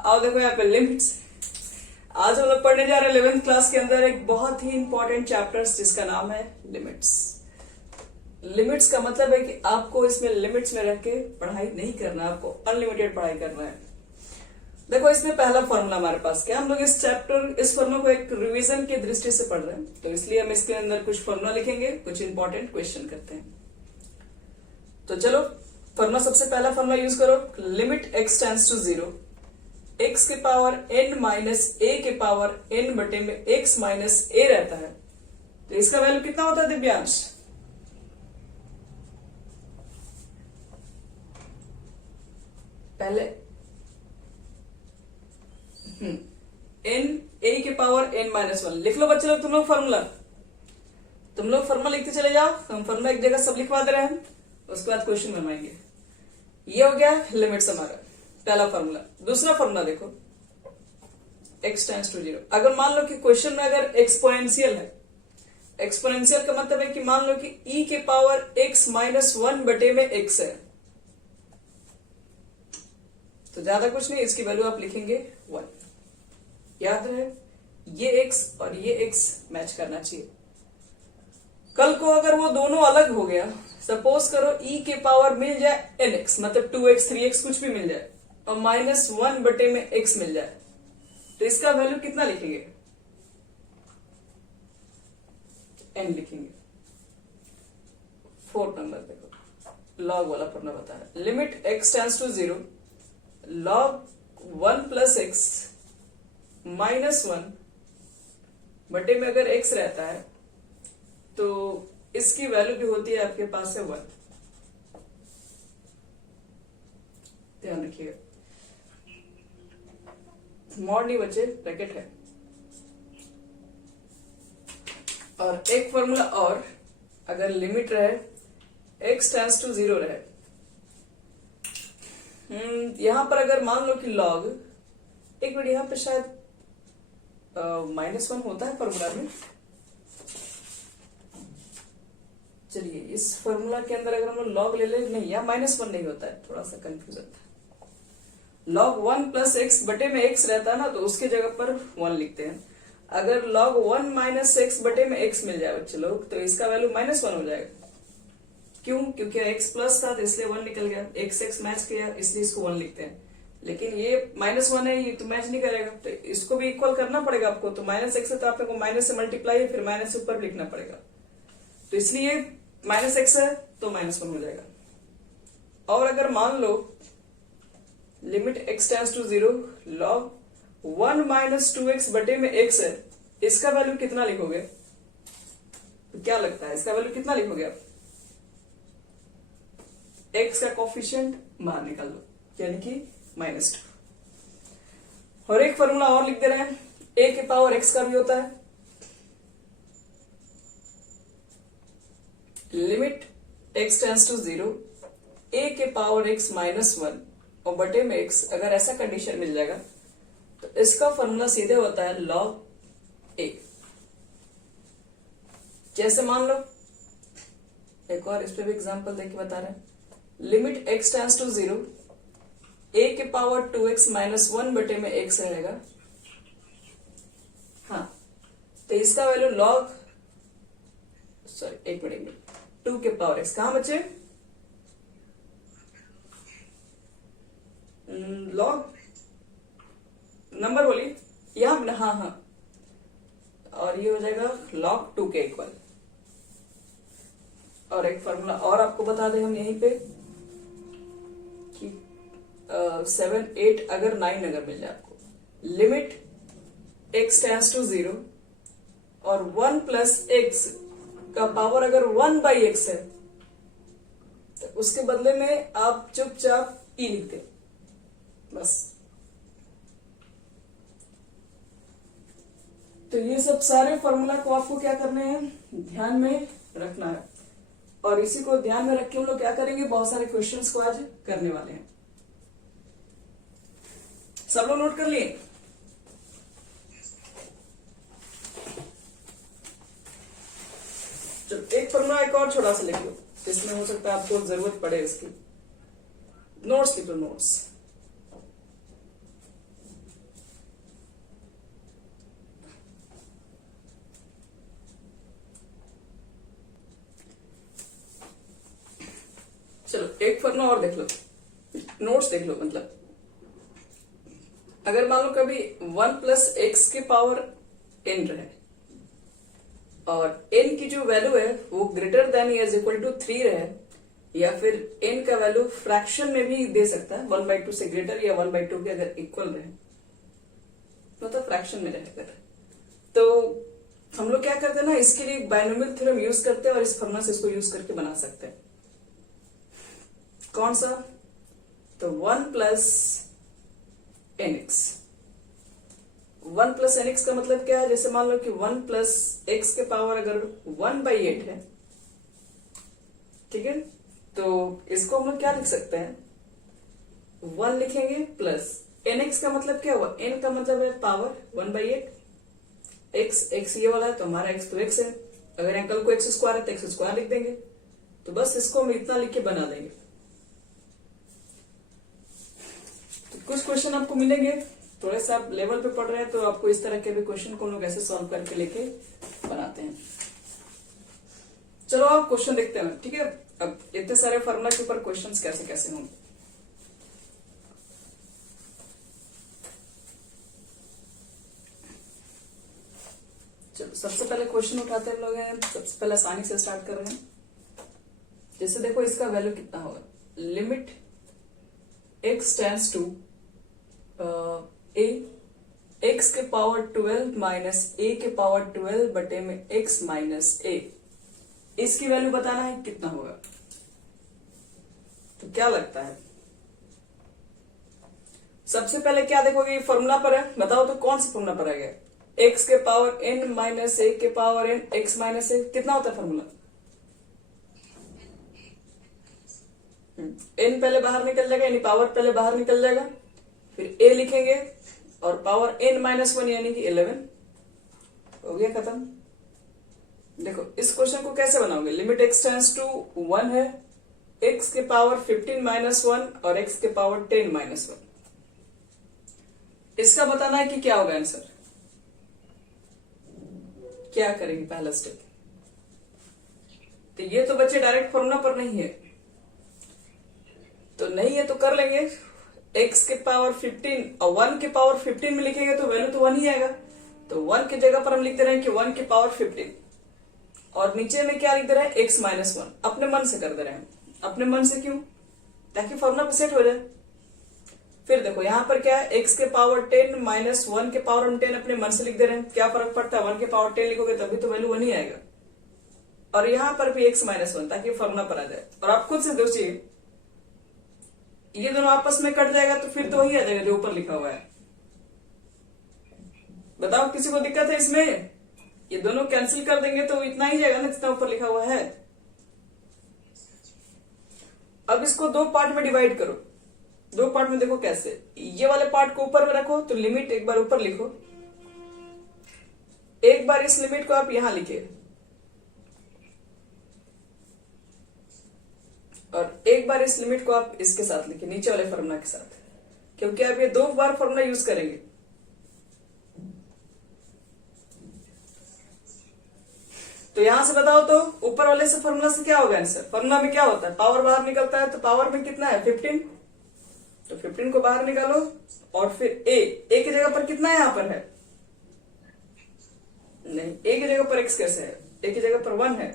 आओ देखो यहाँ पे लिमिट्स। आज हम लोग पढ़ने जा रहे हैं 11th क्लास के अंदर एक बहुत ही इंपॉर्टेंट चैप्टर जिसका नाम है लिमिट्स। लिमिट्स का मतलब है कि आपको इसमें लिमिट्स में रह के पढ़ाई नहीं करना, आपको अनलिमिटेड पढ़ाई करना है। देखो इसमें पहला फॉर्मूला हमारे पास क्या, हम लोग इस फॉर्मूला को एक रिवीजन की दृष्टि से पढ़ रहे हैं, तो इसलिए हम इसके अंदर कुछ फॉर्मूला लिखेंगे, कुछ इंपॉर्टेंट क्वेश्चन करते हैं। तो चलो फॉर्मूला, सबसे पहला फॉर्मूला यूज करो, limit x tends to 0, x के पावर n माइनस a के पावर n बटे में x माइनस a रहता है, तो इसका वैल्यू कितना होता है दिव्यांश? पहले n a के पावर n माइनस 1 लिख लो बच्चे लोग, तुम लोग फॉर्मूला लिखते चले जाओ। हम फॉर्मूला एक जगह सब लिखवा दे रहे हैं, उसके बाद क्वेश्चन बनवाएंगे। ये हो गया लिमिट्स हमारा पहला फॉर्मूला। दूसरा फॉर्मूला देखो, x टेंड्स टू 0। अगर मान लो कि क्वेश्चन में अगर एक्सपोनेंशियल है, एक्सपोनेंशियल का मतलब है कि मान लो कि e के पावर x माइनस 1 बटे में x है, तो ज्यादा कुछ नहीं, इसकी वैल्यू आप लिखेंगे 1। याद रहे ये x और ये x मैच करना चाहिए। कल को अगर वो दोनों अलग हो गया, सपोज करो e के पावर मिल जाए nx, मतलब 2x 3x कुछ भी मिल जाए, और माइनस 1 बटे में x मिल जाए, तो इसका वैल्यू कितना लिखेंगे? n लिखेंगे। फोर्थ नंबर देखो, लॉग वाला फॉर्मूला बता रहा है, limit x tends to 0, log 1 plus x minus 1 बटे में अगर x रहता है तो इसकी वैल्यू भी होती है आपके पास है 1। ध्यान रखिएगा, मॉड नहीं बचे, ब्रैकेट है। और एक फॉर्मूला और, अगर लिमिट रहे x टेंड्स टू 0 रहे, यहां पर अगर मान लो कि लॉग, एक मिनट, यहां पे शायद माइनस 1 होता है फॉर्मूला में। चलिए इस फॉर्मूला के अंदर अगर हम लोग लॉग ले ले, नहीं यहाँ माइनस 1 नहीं होता है, थोड़ा सा कंफ्यूजन था। लॉग 1 प्लस एक्स बटे में x रहता है ना, तो उसके जगह पर 1 लिखते हैं। अगर लॉग 1 माइनस एक्स बटे में x मिल जाए बच्चे लोग, तो इसका वैल्यू माइनस 1 हो जाएगा। क्यों? क्योंकि x प्लस था तो इसलिए 1 निकल गया, x मैच किया इसलिए इसको 1 लिखते हैं। लेकिन ये माइनस 1 है, ये तो मैच नहीं करेगा, तो इसको भी इक्वल करना पड़ेगा आपको। तो माइनस एक्स है तो आपको माइनस से मल्टीप्लाई, फिर माइनस से ऊपर लिखना पड़ेगा, तो इसलिए माइनस एक्स है तो माइनस 1 हो जाएगा। और अगर मान लो limit x tends to 0, log 1 minus 2x बटे में x है, इसका वैल्यू कितना लिखोगे? तो क्या लगता है इसका वैल्यू कितना लिखोगे आप? x का कोफिशिएंट बाहर निकाल लो, यानी कि माइनस 2। और एक फॉर्मूला और लिख दे रहे हैं, a के पावर x का भी होता है, limit x tends to 0, a के पावर x माइनस 1 और बटे में x, अगर ऐसा कंडीशन मिल जाएगा तो इसका फॉर्मूला सीधे होता है log a। जैसे मान लो एक और इस पे भी एग्जांपल देके बता रहे हैं, limit x tends to 0, a के पावर 2x माइनस 1 बटे में x रहेगा। हाँ, तो इसका वैल्यू लॉग, सॉरी एक मिनट, 2 के पावर x कहां बचे? लॉग नंबर बोलिए यहां, हाँ, और ये हो जाएगा लॉग 2 के इक्वल। और एक फॉर्मूला और आपको बता दें हम यहीं पे कि 7 8 अगर 9 अगर मिल जाए आपको, लिमिट x टेंड्स टू 0 और 1 प्लस x का पावर अगर 1 बाई एक्स है, तो उसके बदले में आप चुपचाप e लिखते बस। तो ये सब सारे फॉर्मूला को आपको क्या करने हैं, ध्यान में रखना है। और इसी को ध्यान में रख के हम लोग क्या करेंगे, बहुत सारे क्वेश्चंस को आज करने वाले हैं। सब लोग नोट कर लिए? चलो एक फॉर्मूला एक और छोटा सा लिख लो, इसमें हो सकता है आपको जरूरत पड़े इसकी। नोट्स लिख लो, नोट्स। चलो एक फॉर्मूला और देख लो, नोट्स देख लो। मतलब अगर मान लो कभी 1 प्लस एक्स की पावर n रहे और n की जो वैल्यू है वो ग्रेटर देन या इक्वल टू 3 रहे, या फिर n का वैल्यू फ्रैक्शन में भी दे सकता है 1/2 से ग्रेटर या 1/2 के अगर इक्वल रहे, मतलब फ्रैक्शन में रहे अगर, तो हम लोग क्या करते हैं ना, इसके लिए बाइनोमियल थ्योरम यूज करते हैं और इस फॉर्मूला से इसको यूज करके बना सकते हैं। कौन सा? तो 1 प्लस nx। 1 प्लस nx का मतलब क्या है? जैसे मान लो कि 1 प्लस एक्स के पावर अगर 1/8 है, ठीक है, तो इसको हम लोग क्या लिख सकते हैं, 1 लिखेंगे प्लस nx का मतलब क्या हुआ, n का मतलब है पावर 1/8, x ये वाला है तो हमारा x तो x है, अगर अंकल को x स्क्वायर है तो x स्क्वायर लिख देंगे। तो बस इसको हम इतना लिख के बना देंगे। तो कुछ क्वेश्चन आपको मिलेंगे, थोड़े से आप लेवल पे पढ़ रहे हैं तो आपको इस तरह के भी क्वेश्चन को लोग ऐसे सॉल्व करके लेके बनाते हैं। चलो आप क्वेश्चन देखते हैं, ठीक है। अब इतने सारे फॉर्मूला के ऊपर क्वेश्चंस कैसे कैसे होंगे। चलो सबसे पहले क्वेश्चन उठाते हैं लोग हैं, सबसे पहले आसानी से स्टार्ट कर रहे हैं। जैसे देखो इसका वैल्यू कितना होगा, limit x tends to a, x के पावर 12 माइनस a के पावर 12 बटे में x माइनस a, इसकी वैल्यू बताना है कितना होगा। तो क्या लगता है, सबसे पहले क्या देखोगे, ये फॉर्मूला पर है, बताओ तो कौन सा फॉर्मूला पर आ गया, x के पावर n माइनस a के power n x minus a, कितना होता है फॉर्मूला, n पहले बाहर निकल जाएगा, यानी पावर पहले बाहर निकल जाएगा, फिर a लिखेंगे और पावर n माइनस 1 यानी कि 11, हो गया खत्म। देखो इस क्वेश्चन को कैसे बनाओगे, लिमिट x टेंड्स टू 1 है, x के पावर 15 माइनस 1 और x के पावर 10 माइनस 1, इसका बताना है कि क्या होगा आंसर। क्या करेंगे पहला स्टेप, तो ये तो बच्चे डायरेक्ट फॉर्मूला पर नहीं है, तो नहीं है तो कर लेंगे, x के पावर 15 और 1 के पावर 15 में लिखेंगे तो वैल्यू तो 1 ही आएगा, तो 1 की जगह पर हम लिख दे रहे हैं कि 1 के पावर 15 और नीचे में क्या लिख दे रहे हैं, x माइनस 1, अपने मन से कर दे रहे हैं। अपने मन से क्यों, ताकि फॉर्मूला पे सेट हो जाए। फिर देखो यहाँ पर क्या है, x के पावर 10 माइनस 1 के पावर हम 10 अपने मन से लिख दे रहे हैं, क्या फर्क पड़ता है, 1 के पावर 10 लिखोगे तभी तो वैल्यू 1 ही आएगा, और यहाँ पर भी x माइनस 1, ताकि फॉर्मूला पर आ जाए। और आप खुद से सोचिए, ये दोनों आपस में कट जाएगा तो फिर तो वही आ जाएगा जो ऊपर लिखा हुआ है। बताओ किसी को दिक्कत है इसमें, ये दोनों कैंसिल कर देंगे तो इतना ही जाएगा ना जितना ऊपर लिखा हुआ है। अब इसको दो पार्ट में डिवाइड करो, दो पार्ट में देखो कैसे, ये वाले पार्ट को ऊपर में रखो तो लिमिट एक बार ऊपर लिखो, एक बार इस लिमिट को आप यहां लिखे और एक बार इस लिमिट को आप इसके साथ लिखे, नीचे वाले फॉर्मूला के साथ, क्योंकि आप ये दो बार फॉर्मूला यूज करेंगे। तो यहां से बताओ तो ऊपर वाले से फॉर्मूला से क्या होगा आंसर, फॉर्मूला में क्या होता है, पावर बाहर निकलता है, तो पावर में कितना है 15, तो 15 को बाहर निकालो और फिर a की जगह पर कितना है, यहां पर है नहीं, a की जगह पर x कैसे है, a की जगह पर 1 है,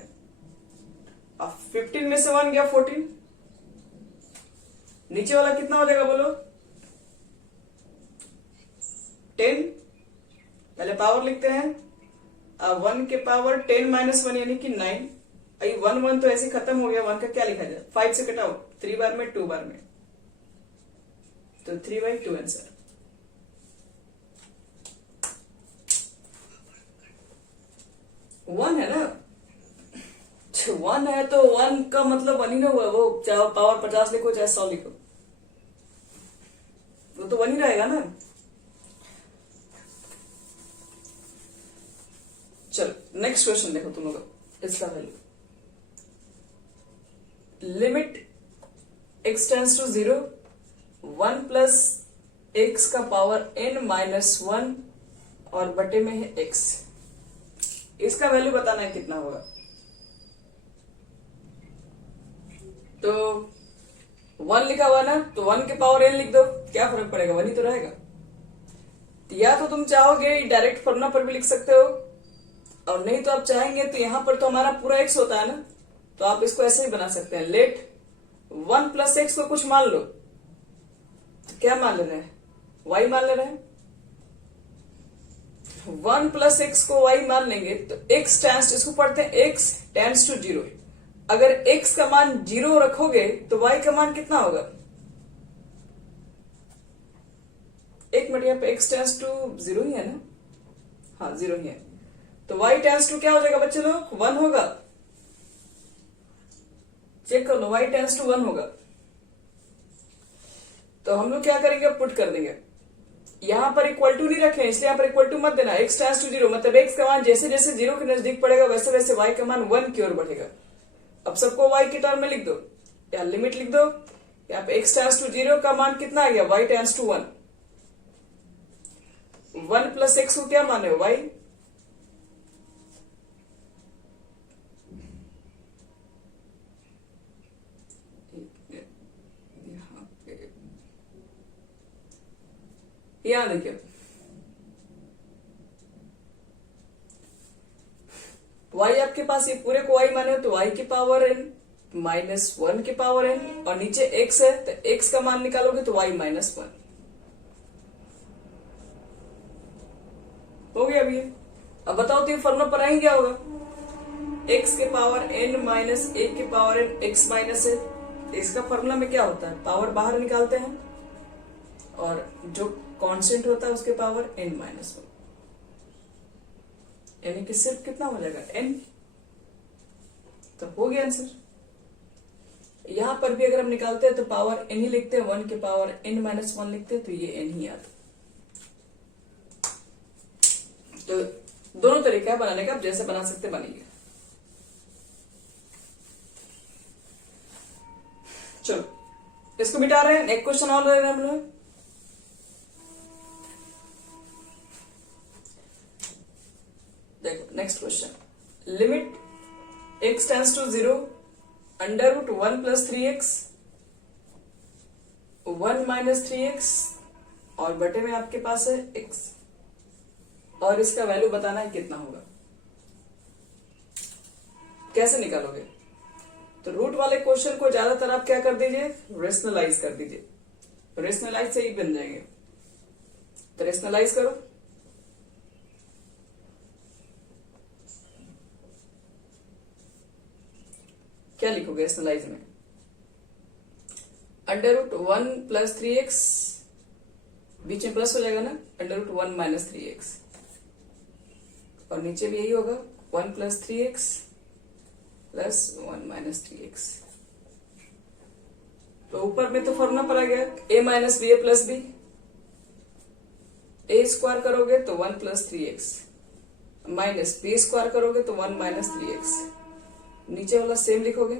अब 15 में से 1 गया 14, नीचे वाला कितना हो जाएगा बोलो 10, पहले पावर लिखते हैं, अब 1 के पावर 10 माइनस 1 यानी कि 9, अभी 1 तो ऐसे खत्म हो गया, 1 का क्या लिखा जाए, 5 से कटाओ, 3 बार में 2 बार में, तो 3/2 आंसर। वन है ना, 1 है तो 1 का मतलब 1 ही ना हुआ, वो चाहे पावर 50 लिखो चाहे 100 लिखो, वो तो 1 ही रहेगा ना। चलो नेक्स्ट क्वेश्चन देखो तुम लोग, इसका value limit x tends to 0, 1 plus x का पावर n माइनस 1 और बटे में है x, इसका वैल्यू बताना है कितना होगा। तो 1 लिखा हुआ ना, तो 1 के पावर n लिख दो, क्या फर्क पड़ेगा, 1 ही तो रहेगा। या तो तुम चाहोगे डायरेक्ट फॉर्मूला पर भी लिख सकते हो, और नहीं तो आप चाहेंगे तो यहां पर तो हमारा पूरा x होता है ना, तो आप इसको ऐसे ही बना सकते हैं। लेट 1 प्लस एक्स को कुछ मान लो, तो क्या मान ले रहे हैं, y मान ले रहे हैं। 1 प्लस एक्स को y मान लेंगे तो x टेंस, इसको पढ़ते हैं x टेंस टू 0। अगर x का मान 0 रखोगे तो y का मान कितना होगा, एक मिनट, यहाँ पे x टेंस टू 0 ही है ना, हाँ 0 ही है, तो y टेंस टू क्या हो जाएगा बच्चे लोग, 1 होगा। चेक कर लो, y टेंस टू 1 होगा। तो हम लोग क्या करेंगे, पुट कर देंगे। यहां पर इक्वल टू नहीं रखे, इसलिए यहां पर इक्वल टू मत देना। x टेंस टू 0 मतलब x का मान जैसे जैसे 0 के नजदीक पड़ेगा वैसे वैसे y का मान 1 की ओर बढ़ेगा। अब सबको y के टर्म में लिख दो, या लिमिट लिख दो। यहाँ पे x टेंस टू 0 का मान कितना आ गया, y tends to 1। 1 plus x को क्या माने हो, y। यहां देखिए, y आपके पास ये पूरे को y माने हो तो y की पावर n माइनस 1 की पावर n, और नीचे x है तो x का मान निकालोगे तो y माइनस 1 हो गया। अभी अब बताओ तो ये फॉर्मूला पर आएंगे क्या होगा, x के पावर n माइनस 1 के पावर n x माइनस है। इसका फॉर्मूला में क्या होता है, पावर बाहर निकालते हैं और जो कांस्टेंट होता है उसके पावर n माइनस 1, यानी कि सिर्फ कितना हो जाएगा, n। तो हो गया आंसर। यहां पर भी अगर हम निकालते हैं तो पावर n ही लिखते हैं, 1 के पावर n माइनस 1 लिखते हैं, तो ये n ही आता। तो दोनों तरीका है बनाने का, आप जैसे बना सकते बनिए। चलो इसको मिटा रहे हैं, एक क्वेश्चन और ले रहे हैं हम लोग। देखो next question, limit x tends to 0 under root 1 plus 3x 1 minus 3x, और बटे में आपके पास है x, और इसका वैल्यू बताना है कितना होगा। कैसे निकालोगे, तो रूट वाले क्वेश्चन को ज्यादातर आप क्या कर दीजिए, रेशनलाइज कर दीजिए, रेशनलाइज से ही बन जाएंगे। तो रेशनलाइज करो, क्या लिखोगे रेशनलाइज में, अंडर रूट 1 प्लस 3x, बीच में प्लस हो जाएगा ना, अंडर रूट 1 माइनस 3x, और नीचे भी यही होगा 1 plus 3x plus 1 minus 3x। तो ऊपर में तो फॉर्मूला पर आ गया a minus B A plus B, A square करोगे तो 1 plus 3x minus B square करोगे तो 1 माइनस 3x, नीचे वाला सेम लिखोगे।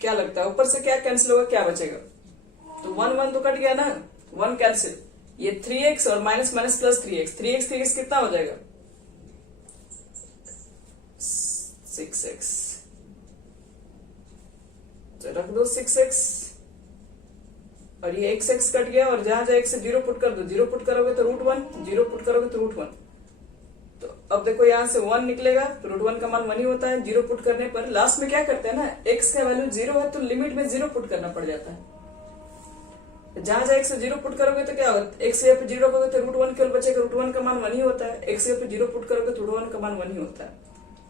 क्या लगता है ऊपर से क्या कैंसिल होगा, क्या बचेगा, तो 1 1 तो कट गया ना, 1 कैंसिल, ये 3x और minus minus plus 3x, 3x कितना हो जाएगा, 6x, तो रख दो 6x, और ये x कट गया, और जहां जहां x से 0 पुट कर दो, 0 पुट करोगे तो रूट 1, 0 पुट करोगे तो रूट 1। तो अब देखो यहां से 1 निकलेगा तो रूट 1 का मान 1 ही होता है। 0 पुट करने पर लास्ट में क्या करते हैं ना, x का वैल्यू 0 है तो लिमिट में 0 पुट करना पड़ जाता है। जहां जहां x से 0 पुट करोगे तो क्या होगा, x से पे 0 रखोगे तो रूट 1 केवल बचेगा, रूट 1 का मान 1 ही होता है। x से पे 0 पुट करोगे तो रूट 1 का मान 1 ही होता है,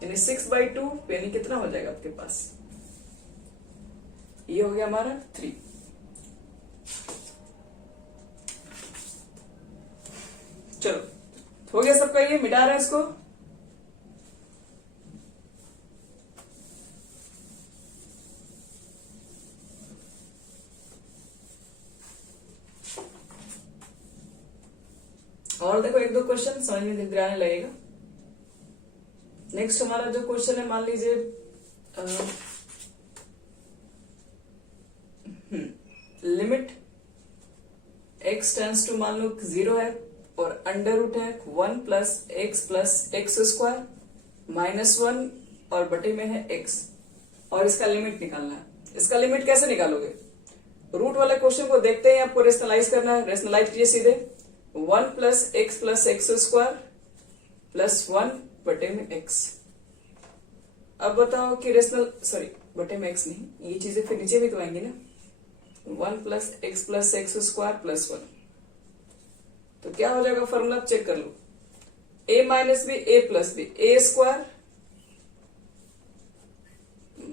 यानी 6/2 यानी कितना हो जाएगा आपके पास, ये हो गया हमारा 3। चलो हो गया सबका, ये मिटा रहे हैं इसको। और देखो एक दो क्वेश्चन समझ में धीरे आने लगेगा। नेक्स्ट हमारा जो क्वेश्चन है, मान लीजिए लिमिट x टेंस टू मान लो 0 है, और अंडर रूट है 1 प्लस एक्स स्क्वायर माइनस 1 और बटे में है x और इसका लिमिट निकालना है। इसका लिमिट कैसे निकालोगे? रूट वाले क्वेश्चन को देखते हैं, आपको रेशनलाइज करना है। रेशनलाइज कीजिए सीधे 1 प्लस एक्स स्क्वायर प्लस 1 बटे में x। अब बताओ कि बटे में x नहीं, ये चीजें फिर नीचे भी तो आएंगी ना। 1 प्लस एक्स स्क्वायर प्लस 1, तो क्या हो जाएगा? फॉर्मूला चेक कर लो, a minus B A plus B, A square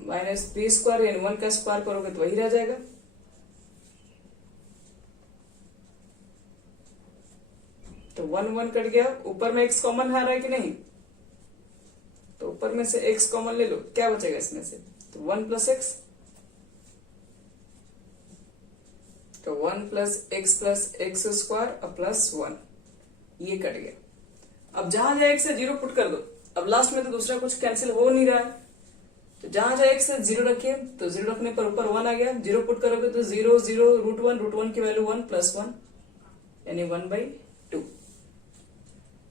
minus B square यानी 1 का स्क्वायर करोगे तो वही रह जाएगा। तो 1 कट गया, ऊपर में x कॉमन आ रहा है कि नहीं? तो ऊपर में से x कॉमन ले लो, क्या बचेगा इसमें से? तो 1 प्लस एक्स, तो 1 प्लस एक्स स्क्वायर और प्लस 1, ये कट गया। अब जहां जहां x से 0 पुट कर दो। अब लास्ट में तो दूसरा कुछ कैंसिल हो नहीं रहा है, तो जहां जहां x से 0 रखिए, तो 0 रखने पर ऊपर 1 आ गया। 0 पुट करोगे तो 0 0 √1 की वैल्यू 1 प्लस 1 यानी 1/2।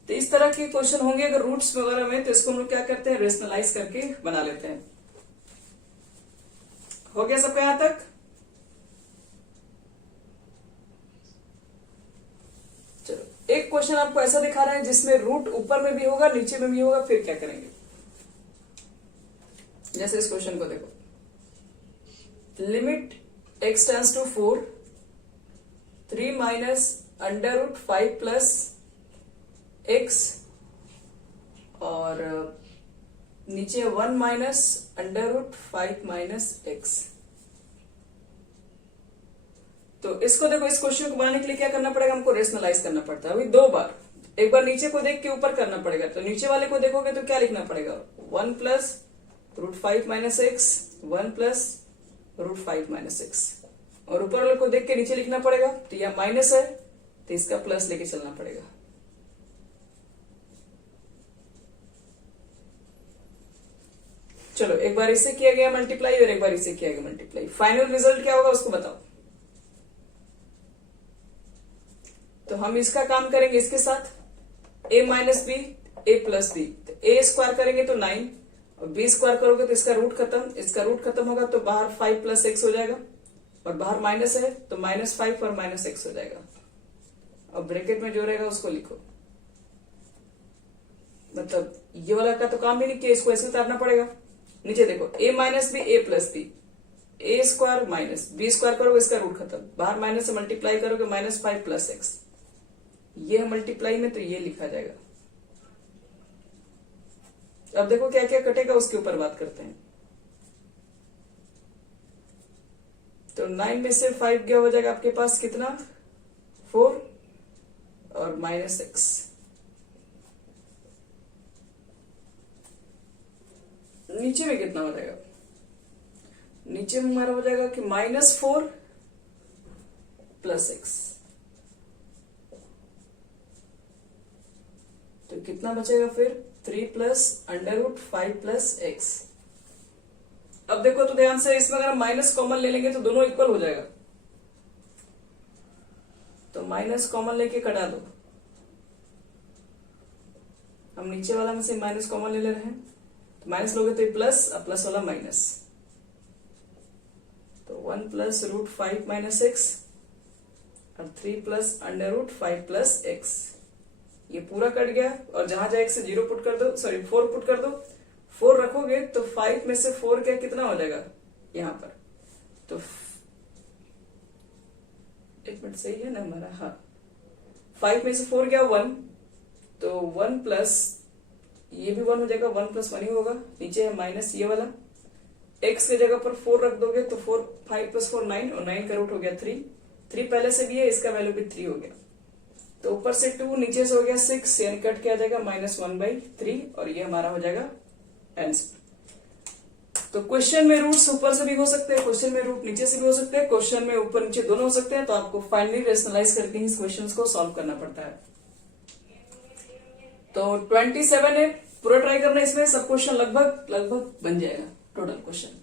तो इस तरह के क्वेश्चन होंगे अगर रूट्स वगैरह में, तो इसको हम लोग क्या करते हैं? रेशनलाइज करके बना लेते हैं। हो गया सबका यहां तक? चलो, एक क्वेश्चन आपको ऐसा दिखा रहा है जिसमें रूट ऊपर में भी होगा नीचे में भी होगा, फिर क्या करेंगे? जैसे इस क्वेश्चन को देखो, limit x tends to 4 3 minus √5 plus x और नीचे 1 माइनस √5 माइनस x। तो इसको देखो, इस क्वेश्चन को बनाने के लिए क्या करना पड़ेगा? हमको रेशनलाइज करना पड़ता है। अभी 2 बार, एक बार नीचे को देख के ऊपर करना पड़ेगा। तो नीचे वाले को देखोगे तो क्या लिखना पड़ेगा? 1 plus √5 minus x, 1 plus √5 minus x. और ऊपर वाले को देख के नीचे लिखना पड़ेगा, तो यह माइनस है तो इसका प्लस लेके चलना पड़ेगा। चलो, एक बार इससे किया गया मल्टीप्लाई और एक बार इससे किया गया मल्टीप्लाई, फाइनल रिजल्ट क्या होगा उसको बताओ। तो हम इसका काम करेंगे इसके साथ, a minus B A plus B. तो a स्क्वायर करेंगे तो 9 और b स्क्वायर करोगे तो इसका रूट खत्म, इसका रूट खत्म होगा तो बाहर 5 प्लस एक्स हो जाएगा और बाहर माइनस है तो -5 और -x हो जाएगा। अब ब्रैकेट में जो रहेगा उसको लिखो। मतलब ये वाला का तो काम ही नहीं किया, इसको ऐसे उतारना पड़ेगा। नीचे देखो, a minus B A plus B, A square minus B square करोगे इसका रूट खत्म, बाहर माइनस से मल्टीप्लाई करोगे -5 प्लस एक्स, ये है मल्टीप्लाई में तो ये लिखा जाएगा। अब देखो क्या क्या कटेगा उसके ऊपर बात करते हैं। तो 9 में से 5 गया, हो जाएगा आपके पास कितना? 4 और -x। नीचे में कितना हो जाएगा? नीचे में हमारा हो जाएगा कि -4 प्लस x। तो कितना बचेगा फिर? 3 प्लस √5 प्लस x। अब देखो तो ध्यान से, इसमें अगर माइनस कॉमन ले लेंगे तो दोनों इक्वल हो जाएगा। तो माइनस कॉमन लेके कटा दो। हम नीचे वाला में से माइनस कॉमन ले रहे हैं, तो माइनस लोगे तो प्लस, अब प्लस वाला माइनस, तो 1 प्लस √5 माइनस एक्स और 3 प्लस √5 प्लस एक्स। ये पूरा कट गया और जहां जहां x से 0 पुट कर दो, 4 पुट कर दो। 4 रखोगे तो 5 में से 4 क्या कितना हो जाएगा यहां पर? तो एक मिनट, सही है ना हमारा? हाँ, 5 में से 4 गया 1, तो 1 प्लस ये भी 1 हो जाएगा, 1 प्लस 1 ही होगा। नीचे है माइनस ये वाला, x की जगह पर 4 रख दोगे तो 5 प्लस 4 9 और 9 का रूट हो गया 3 पहले से भी है, इसका वैल्यू भी 3 हो गया। तो ऊपर से 2 नीचे से हो गया 6, यानी कट किया जाएगा -1/3 और ये हमारा हो जाएगा आंसर। तो क्वेश्चन में रूट्स ऊपर से भी हो सकते हैं, क्वेश्चन में रूट नीचे से भी हो सकते हैं, क्वेश्चन में ऊपर नीचे दोनों हो सकते हैं। तो आपको फाइनली रेशनलाइज करके ही इस क्वेश्चन को सॉल्व करना पड़ता है। तो 27 है, पूरा ट्राई करना, इसमें सब क्वेश्चन लगभग बन जाएगा टोटल क्वेश्चन।